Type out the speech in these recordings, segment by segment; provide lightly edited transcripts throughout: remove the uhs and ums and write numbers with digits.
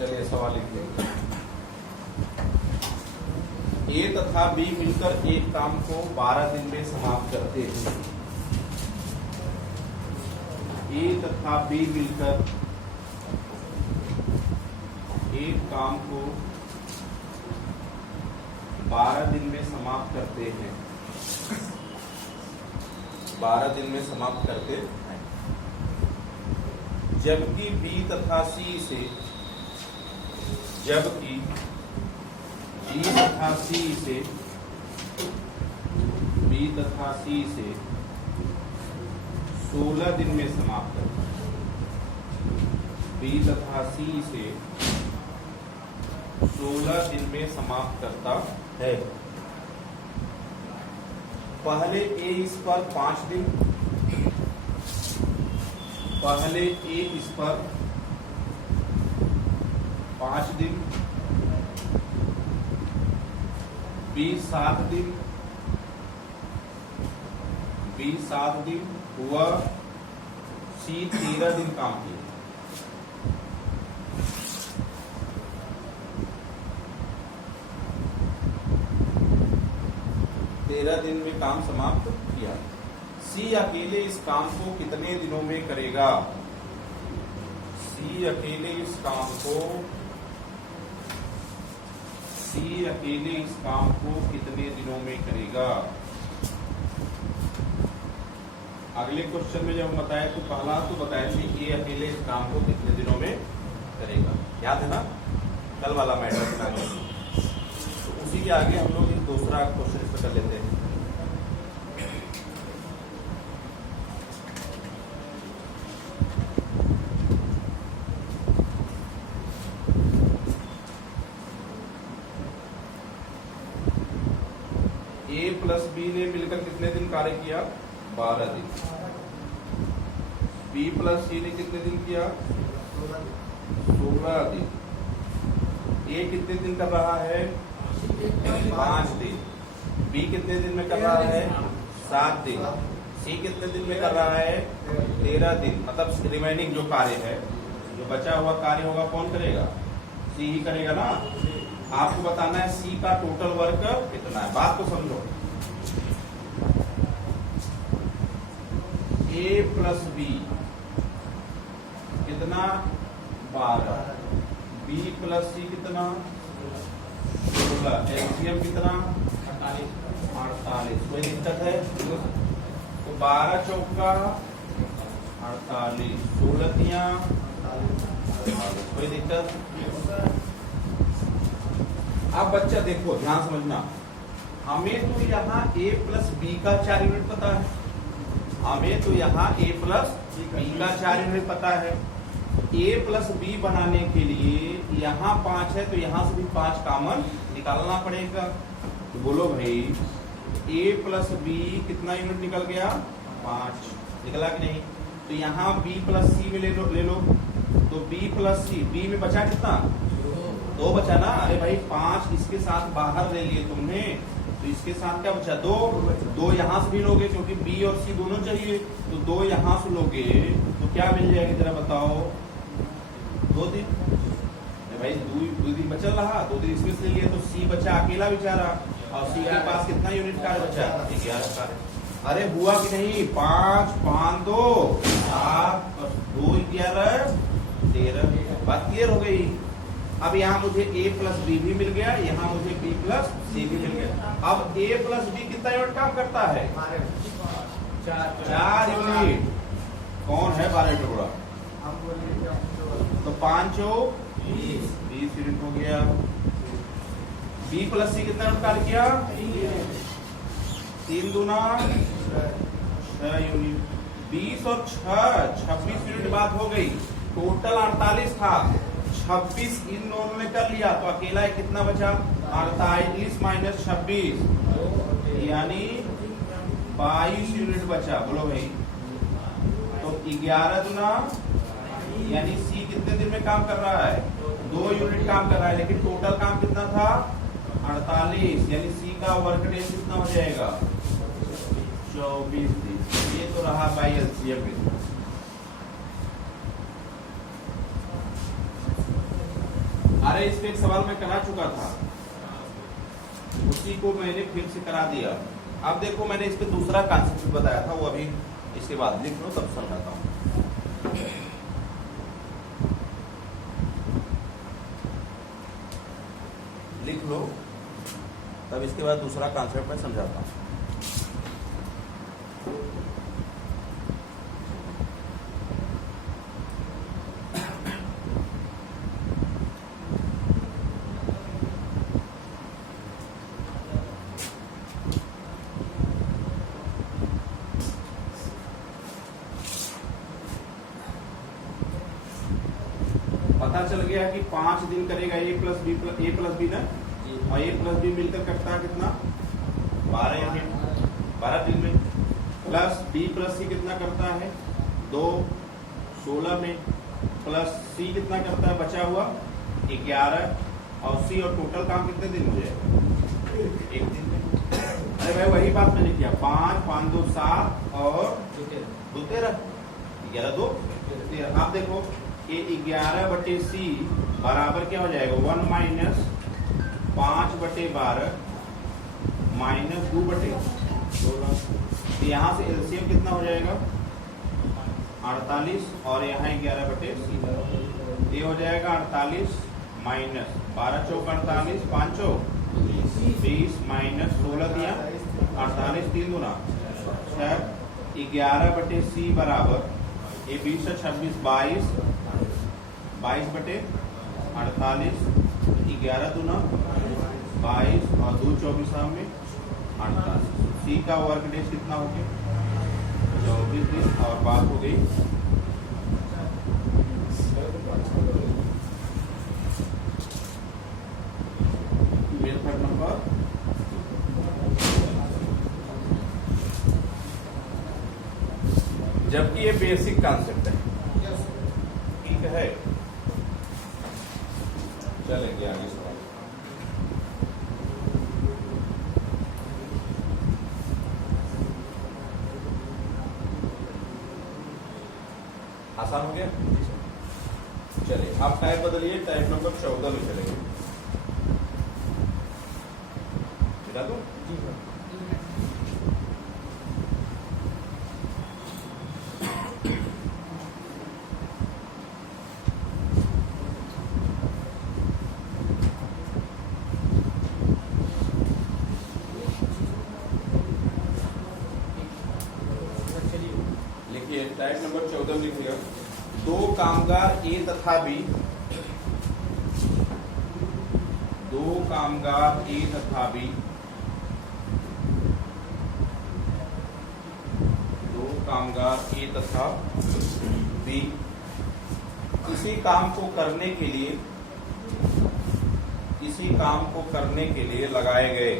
चलिए सवाल लिखते हैं। ए तथा बी मिलकर एक काम को 12 दिन में समाप्त करते हैं। ए तथा बी मिलकर एक काम को 12 दिन में समाप्त करते हैं। 12 दिन में समाप्त करते हैं, जबकि बी तथा सी से जबकि बी तथा सी से 16 दिन में समाप्त करता है। बी तथा सी से 16 दिन में समाप्त करता है। पहले ए इस पर 5 दिन, पहले ए इस पर 5 दिन, बी 7 दिन, बी 7 दिन हुआ, सी 13 दिन काम किया। दिन में काम समाप्त किया। सी अकेले इस काम को कितने दिनों में करेगा? सी अकेले इस काम को कितने दिनों में करेगा? अगले क्वेश्चन में जब हम बताए तो पहला तो बताया कि ये अकेले इस काम को कितने दिनों में करेगा, याद है ना कल वाला मैटर था। तो उसी के आगे हम लोग दूसरा क्वेश्चन इस पर कर लेते हैं। ए प्लस बी ने मिलकर कितने दिन कार्य किया? 12 दिन। बी प्लस सी ने कितने दिन किया? 16 दिन। ए कितने दिन कर रहा है? 5 दिन। बी कितने दिन में कर रहा है? 7 दिन। सी कितने दिन में कर रहा है? 13 दिन। मतलब रिमेनिंग जो कार्य है, जो बचा हुआ कार्य होगा कौन करेगा? सी ही करेगा ना। आपको बताना है सी का टोटल वर्क कितना है। बात को समझो। ए प्लस बी कितना? 12। बी प्लस सी कितना? 16। एलसीएम कितना? 48। कोई दिक्कत है? तो 12 चौका 48, 16 तिया 48। कोई दिक्कत? अब बच्चा देखो, ध्यान समझना। हमें तो यहाँ a प्लस बी का 4 यूनिट पता है। हमें तो यहाँ a प्लस बी का 4 यूनिट पता है। a प्लस बी बनाने के लिए यहाँ 5 है तो यहाँ से भी 5 कॉमन निकालना पड़ेगा। तो बोलो भाई a प्लस बी कितना यूनिट निकल गया? 5 निकला कि नहीं? तो यहाँ b प्लस सी में ले लो। तो b प्लस सी, b में बचा कितना? 2 बचा ना। अरे भाई 5 इसके साथ बाहर ले लिए तुमने, तो इसके साथ क्या बचा? 2 यहाँ से भी लोगे क्योंकि बी और सी दोनों चाहिए। तो 2 यहाँ से लोगे तो क्या मिल जाएगी जरा बताओ? 2 दिन। भाई 2 दिन बचल रहा, 2 दिन इसमें से ले लिए तो सी बचा अकेला बेचारा। और सी के पास कितना यूनिट कार्य बचा? 11 कार्य। अरे हुआ कि नहीं? 5 5 2 7 और 2 11 13। बात क्लियर हो गई। अब यहाँ मुझे a प्लस बी भी मिल गया, यहाँ मुझे b प्लस सी भी मिल गया। अब a प्लस बी कितना यूनिट काम करता है? 4 यूनिट। कौन है 12 टुकड़ा? तो 5 20 यूनिट हो गया। b प्लस सी कितना यूनिट कार्य किया? 3 दूना 6 यूनिट। 20 और 6 26 यूनिट बात हो गई। टोटल 48 था, 26 इन दोनों ने कर लिया तो अकेला कितना बचा? 48 माइनस 26 यानी 22 यूनिट बचा। बोलो भाई। तो 11 दुना यानी सी कितने दिन में काम कर रहा है? 2 यूनिट काम कर रहा है, लेकिन टोटल काम कितना था? 48। यानी सी का वर्क डे कितना हो जाएगा? 24 दिन। ये तो रहा बाई एलसीएम। अरे इस पे एक सवाल मैं करा चुका था, उसी को मैंने फिर से करा दिया। अब देखो मैंने इस पे दूसरा कॉन्सेप्ट बताया था, वो अभी इसके बाद लिख लो तब समझाता हूँ। लिख लो तब इसके बाद दूसरा कॉन्सेप्ट मैं समझाता हूँ। पता चल गया कि 5 दिन करेगा ए प्लस बी ना, और ए प्लस बी मिलकर करता है कितना 12 यूनिट 12 दिन में, प्लस बी प्लस सी कितना करता है 2 16 में, प्लस सी कितना करता है बचा हुआ 11, और सी और टोटल काम कितने दिन हो जाएगा 1 दिन में। अरे भाई वही बात मैंने किया, 5 5 2 7 और 2 13, 11 2 13। आप देखो ये 11/c बराबर क्या हो जाएगा 1 माइनस 5/12 माइनस 2/16। यहाँ से एलसीएम कितना हो जाएगा 48, और यहाँ 11/c ये हो जाएगा 48 माइनस 12 चौक 48 5 चौक 20 माइनस 16 दिया 48 3 दूना 6। 11/c बराबर ये 20 से 26 22 22/48 11 दूना 22 और 2 24 में 48। सी का वर्क डेज कितना हो गया 24 दिन, और बात हो गई मेथड नंबर 2। जबकि ये बेसिक कॉन्सेप्ट है, ठीक है। चलेंगे आगे सवाल। आसान हो गया। चलिए आप टाइप बदलिए, टाइप नंबर 14 में चलेंगे। बता दो जी सर। टाइप नंबर 14 लिखिएगा। 2 कामगार ए तथा बी, 2 कामगार ए तथा बी, 2 कामगार ए तथा बी किसी काम को करने के लिए, किसी काम को करने के लिए लगाए गए,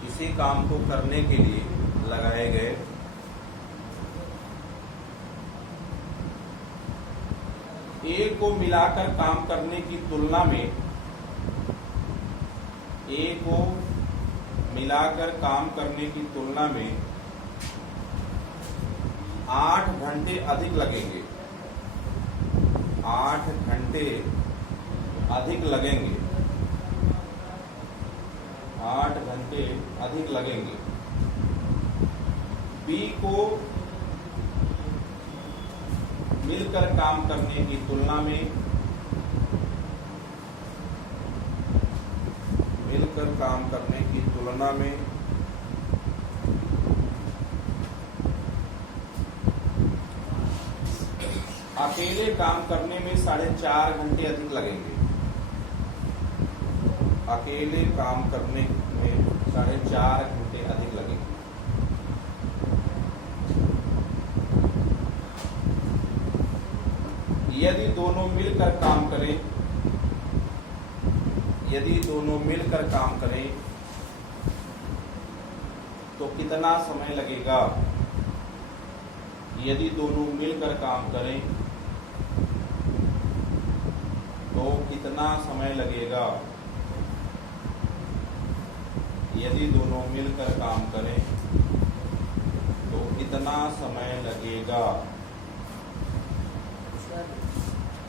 किसी काम को करने के लिए लगाए गए ए को मिलाकर काम करने की तुलना में, ए को मिलाकर काम करने की तुलना में 8 घंटे अधिक लगेंगे, 8 घंटे अधिक लगेंगे, 8 घंटे अधिक लगेंगे। बी को मिलकर काम करने की तुलना में, मिलकर काम करने की तुलना में अकेले काम करने में 4.5 घंटे अधिक लगेंगे, अकेले काम करने में 4.5 घंटे अधिक लगेंगे। यदि दोनों मिलकर काम करें, यदि दोनों मिलकर काम करें तो कितना समय लगेगा, यदि दोनों मिलकर काम करें तो कितना समय लगेगा, यदि दोनों मिलकर काम करें तो कितना समय लगेगा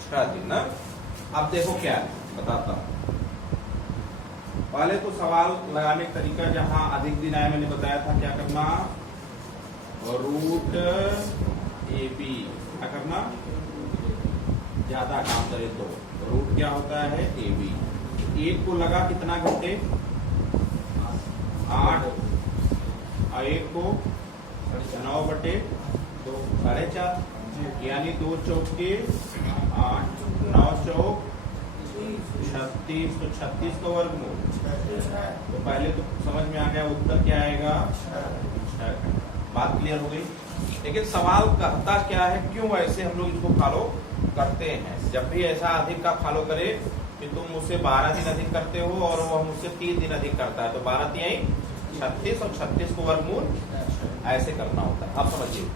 6 दिन ना। अब देखो क्या है, बताता हूं। पहले तो सवाल लगाने का तरीका, जहां अधिक दिन आया मैंने बताया था क्या करना, रूट ए बी, क्या करना, ज्यादा काम करे तो रूट क्या होता है ए बी। एक को लगा कितना घंटे, 8, और एक को 9/2, 4.5, यानी 2 चौके 8, 9 चौक 36, तो 36 का वर्गमूल। तो पहले तो समझ में आ गया उत्तर क्या आएगा, 6। बात क्लियर हो गई। लेकिन सवाल कहता क्या है, क्यों ऐसे हम लोग इसको फॉलो करते हैं। जब भी ऐसा अधिक का फॉलो करे कि तुम मुझसे 12 दिन अधिक करते हो और वह मुझसे 3 दिन अधिक करता है, तो 12 3 36 और 36 को वर्गमूल ऐसे करना होता है। अब समझिए,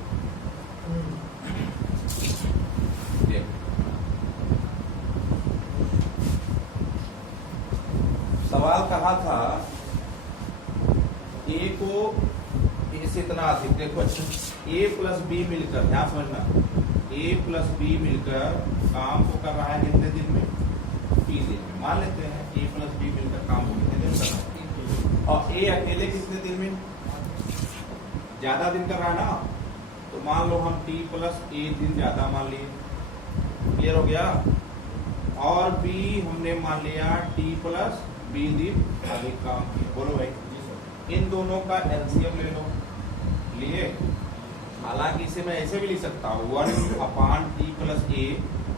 सवाल कहा था ए को ए से इतना अधिक, देखो ए प्लस बी मिलकर, ध्यान समझना, ए प्लस बी मिलकर काम को कर रहा है कितने दिन में, 3 दिन में। मान लेते हैं ए प्लस बी मिलकर काम को कितने दिन कर रहा है, और ए अकेले कितने दिन में, ज्यादा दिन कर रहा है ना, तो मान लो हम टी प्लस ए दिन ज्यादा मान लिए। क्लियर हो गया। और बी हमने मान लिया टी प्लस बी दिन अधिक काम किया। बोलो भाई, इन दोनों का एलसीएम ले लो। लिए, हालांकि इसे मैं ऐसे भी लिख सकता हूँ 1/t प्लस ए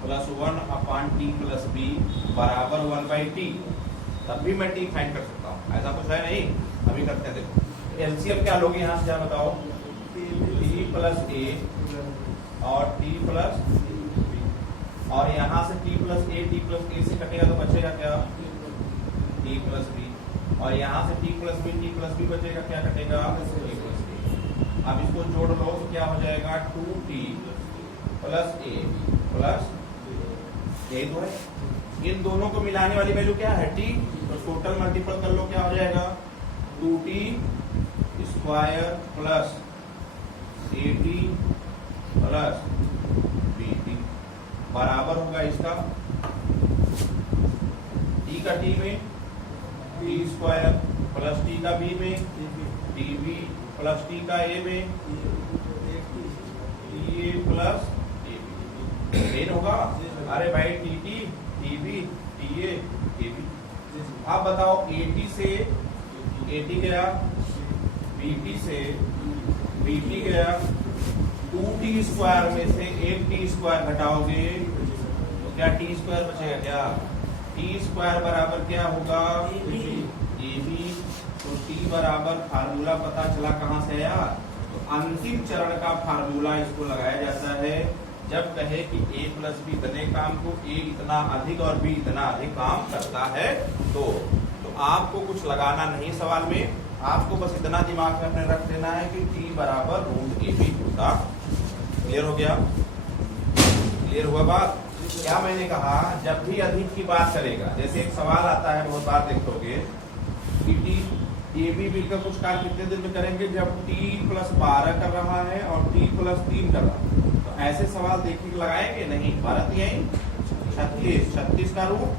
प्लस 1/t प्लस बी बराबर 1/t, तब भी मैं टी फाइंड कर सकता हूँ, ऐसा कुछ है नहीं। अभी करते हैं, देखो एलसीएम क्या लोगे यहाँ से, क्या बताओ, टी प्लस ए और टी प्लस, और यहाँ से टी प्लस ए से कटेगा तो बचेगा क्या, टी प्लस बी, और यहाँ से टी प्लस बी बचेगा, क्या कटेगा, टी प्लस बी। अब इसको जोड़ लो तो क्या हो जाएगा, 2t प्लस ए प्लस, यही तो है। इन दोनों को मिलाने वाली वैल्यू क्या है, टी, तो टोटल मल्टीपल कर लो, क्या हो जाएगा, 2t square plus at plus bt बराबर होगा इसका t का t में टी स्क्वायर प्लस टी का बी में टीबी प्लस टी का ए में टी ए प्लस ए होगा। अरे भाई T T TB T A B. आप बताओ एटी से एटी गया, बीटी से बीटी गया, 2t स्क्वायर में से 8t स्क्वायर घटाओगे तो क्या टी स्क्वायर बचेगा, क्या टी स्क्वायर बराबर क्या होगा, ए बी। तो टी बराबर फार्मूला पता चला कहाँ से आया, तो अंतिम चरण का फार्मूला इसको लगाया जाता है जब कहे कि ए प्लस बी इतने काम को ए इतना अधिक और बी इतना अधिक काम करता है। तो आपको कुछ लगाना नहीं सवाल में, आपको बस इतना दिमाग में अपने रख देना है कि टी बराबर रूट ए बी होता। क्लियर हो गया, क्लियर हुआ बात। क्या मैंने कहा, जब भी अधिक की बात करेगा, जैसे एक सवाल आता है बहुत बार देखोगे कि टी ए बी मिलकर कुछ कार्य कितने दिन में करेंगे, जब टी प्लस 12 कर रहा है और टी प्लस 3 कर रहा है, तो ऐसे सवाल देखने लगाएंगे नहीं। 12 3 36 का रूट,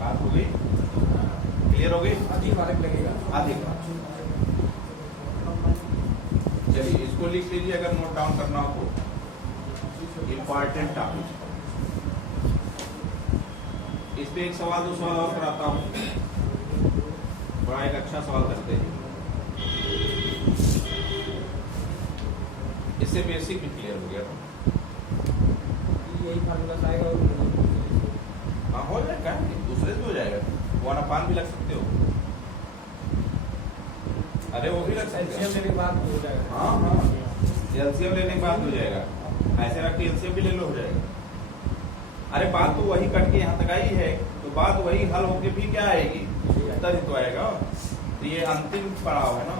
बात हो गई, क्लियर हो गई, अधिक मार्क लगेगा, अधिक। चलिए इसको लिख लीजिए अगर नोट डाउन करना हो तो, इम्पॉर्टेंट टॉपिक। इस पे एक सवाल 2 सवाल और कराता हूँ, बड़ा एक अच्छा सवाल करते हैं, इससे बेसिक भी क्लियर हो गया। यही फार्मूला आएगा, हाँ हो जाएगा, दूसरे से हो जाएगा, 1/, भी लग सकते हो, अरे वो भी लग सकते एलसीएम लेने के बाद हो जाएगा। हाँ हाँ, एलसीएम लेने के बाद हो जाएगा, ऐसे रख के एलसीएम भी ले लो, हो जाएगा। अरे बात तो वही कट के यहाँ तक आई है, तो बात वही हल होके भी क्या आएगी, उत्तर ही तो आएगा। तो ये अंतिम पड़ाव है ना।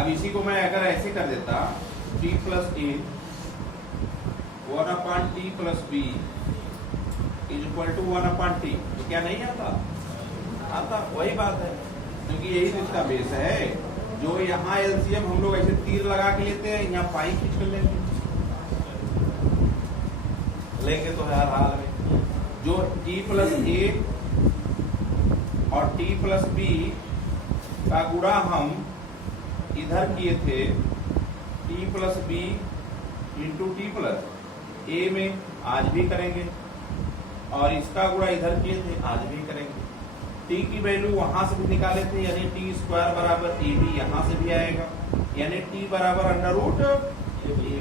अब इसी को मैं अगर ऐसे कर देता, t plus A 1/t plus B is equal to 1/t, तो क्या नहीं आता, आता, वही बात है, क्योंकि यही तो इसका बेस है। जो यहाँ एलसीएम हम लोग ऐसे तीर लगा के लेते हैं, यहाँ पाई खींच कर लेते हैं। लेंगे तो हर हाल में जो t प्लस ए और t प्लस बी का गुणा हम इधर किए थे t plus B into T plus A में, आज भी करेंगे। और इसका गुणा इधर किए थे, आज भी करेंगे। t की वैल्यू वहां से भी निकाले थे, यानी टी स्क्वायर बराबर ए बी यहाँ से भी आएगा, यानी t बराबर अंडर रूट ए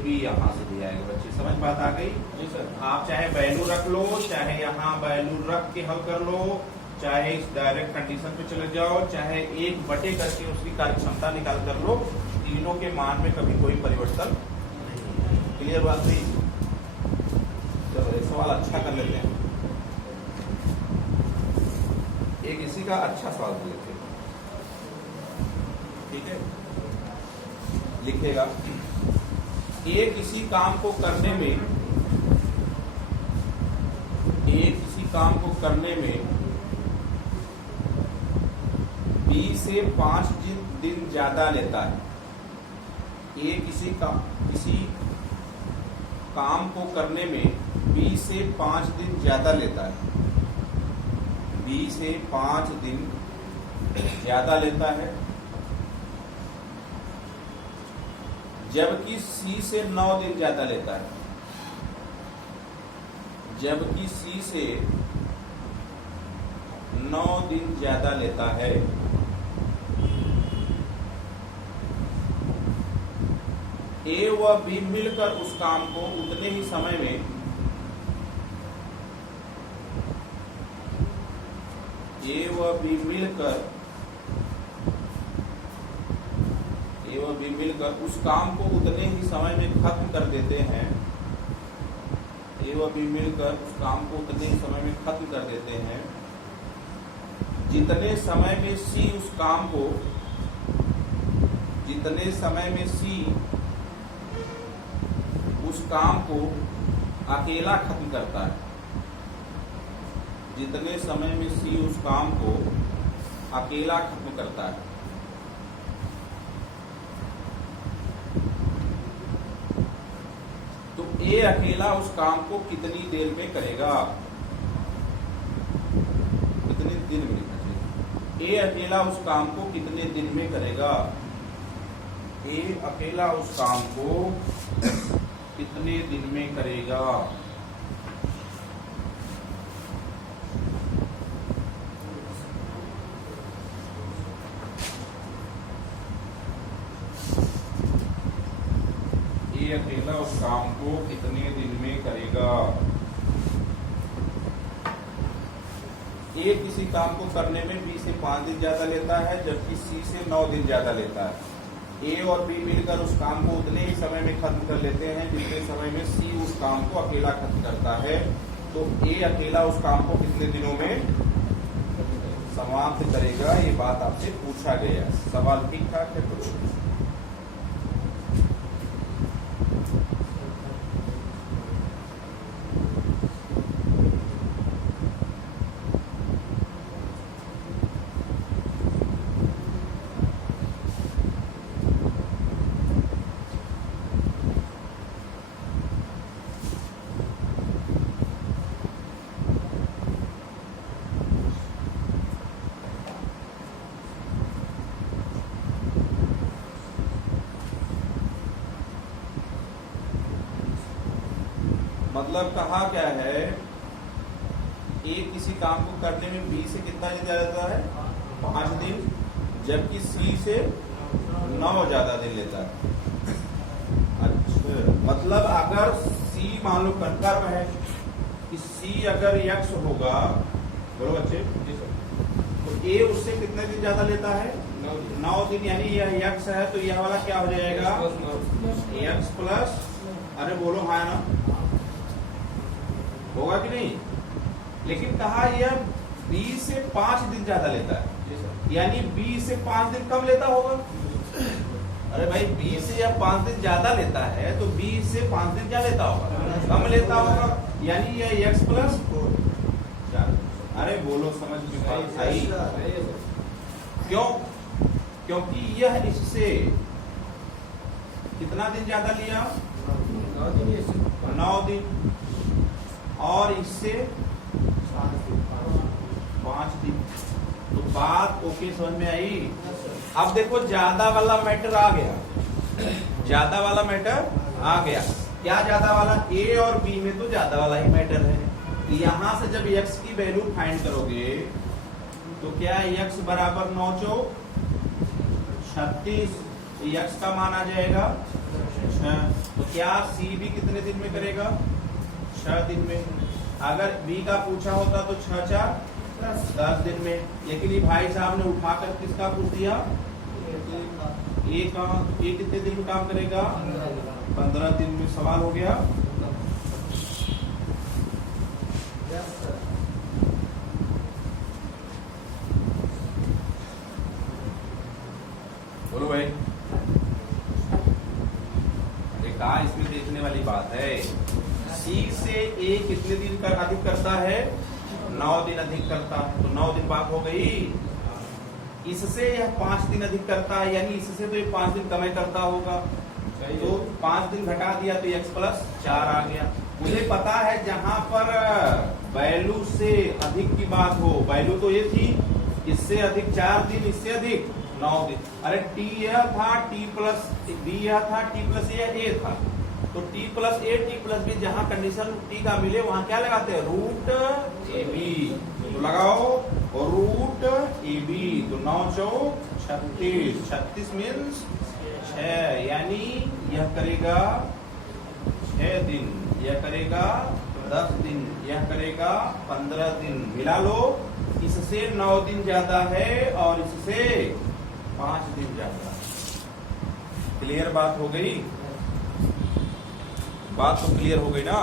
बी यहाँ से भी आएगा। बच्चे समझ बात आ गई? जी सर। आप चाहे वैल्यू रख लो, चाहे यहाँ वैल्यू रख के हल कर लो, चाहे इस डायरेक्ट कंडीशन पे चले जाओ, चाहे एक बटे करके उसकी कार्य क्षमता निकाल कर लो, तीनों के मान में कभी कोई परिवर्तन नहीं। क्लियर बात नहीं? चलो एक सवाल अच्छा कर लेते हैं, एक इसी का अच्छा सवाल कर लेते हैं। ठीक है, लिखेगा ए किसी काम को करने में बी से 5 दिन ज्यादा लेता है। ए किसी काम को करने में बी से 5 दिन ज्यादा लेता है, बी से 5 दिन ज्यादा लेता है, जबकि सी से 9 दिन ज्यादा लेता है। जबकि सी से 9 दिन ज्यादा लेता है। ए व बी मिलकर उस काम को उतने ही समय में मिलकर उस काम को उतने ही समय में खत्म कर देते हैं। ए व बी मिलकर उस काम को उतने ही समय में खत्म कर देते हैं जितने समय में सी उस काम को अकेला खत्म करता है। जितने समय में सी उस काम को अकेला खत्म करता है। तो ए अकेला उस काम को कितनी देर में करेगा? कितने दिन में करेगा? ए अकेला उस काम को कितने दिन में करेगा? ए अकेला उस काम को कितने दिन में करेगा? ए अकेला उस काम को कितने दिन में करेगा? ए किसी काम को करने में बी से 5 दिन ज्यादा लेता है, जबकि सी से 9 दिन ज्यादा लेता है। ए और बी मिलकर उस काम को उतने ही समय में खत्म कर लेते हैं जितने समय में सी उस काम को अकेला खत्म करता है। तो ए अकेला उस काम को कितने दिनों में समाप्त करेगा? ये बात आपसे पूछा गया। सवाल ठीक ठाक है? कुछ मतलब कहा क्या है, ए किसी काम को करने में बी से कितना ज्यादा लेता है? 5 दिन, जबकि सी से 9 ज्यादा दिन लेता है। अच्छा, मतलब अगर सी मान लो कंफर्म है कि सी अगर यक्स होगा, बोलो बच्चे, तो ए उससे कितने दिन ज्यादा लेता है? 9 दिन, यानी यह यक्स है तो यह वाला क्या हो जाएगा? यक्स प्लस, अरे बोलो हाँ ना, होगा कि नहीं? लेकिन कहा यह बी से 5 दिन ज्यादा लेता है, यानी बी से 5 दिन कम लेता होगा। अरे भाई बी से यह 5 दिन ज्यादा लेता है तो बी से 5 दिन क्या लेता होगा? कम लेता होगा, यानी यह एक्स प्लस 4। अरे बोलो समझ में बात आई? क्यों? क्योंकि यह इससे कितना दिन ज्यादा लिया? 9 दिन। और इससे 5 दिन। तो बात ओके समझ में आई। अब देखो ज्यादा वाला मैटर आ गया, ज्यादा वाला मैटर आ गया। क्या ज्यादा वाला? ए और बी में तो ज्यादा वाला ही मैटर है। तो यहां से जब x की वैल्यू फाइंड करोगे तो क्या x बराबर 9 चौक 36, x का मान आ जाएगा 6। तो क्या सी भी कितने दिन में करेगा? 6 दिन में। अगर बी का पूछा होता तो 6 4 10 दिन में। लेकिन ये भाई साहब ने उठाकर किसका पूछ दिया? ए का। ए कितने दिन में काम करेगा? 15 दिन में। सवाल हो गया। बोलो भाई। देखा, इसमें देखने वाली बात है। सी से ए कितने दिन का अधिक करता है? 9 दिन अधिक करता है। तो 9 दिन बात हो गई। इससे यह 5 दिन अधिक करता है, यानी इससे तो ये 5 दिन कम करता होगा। तो 5 दिन घटा दिया तो x प्लस 4 आ गया। मुझे पता है जहां पर वैल्यू से अधिक की बात हो, वैल्यू तो ये थी, इससे अधिक 4 दिन, इससे अधिक 9 दिन। अरे t यह था, t प्लस b यह था, t प्लस a था। तो t plus a, t plus b, जहां कंडीशन t का मिले वहां क्या लगाते हैं? Root A B. तो लगाओ रूट ए बी। तो 9 चौक 36, 36 मीन्स 6, यानी यह करेगा 6 दिन, यह करेगा 10 दिन, यह करेगा 15 दिन। मिला लो, इससे 9 दिन ज्यादा है और इससे 5 दिन ज्यादा। क्लियर बात हो गई? बात तो क्लियर हो गई ना?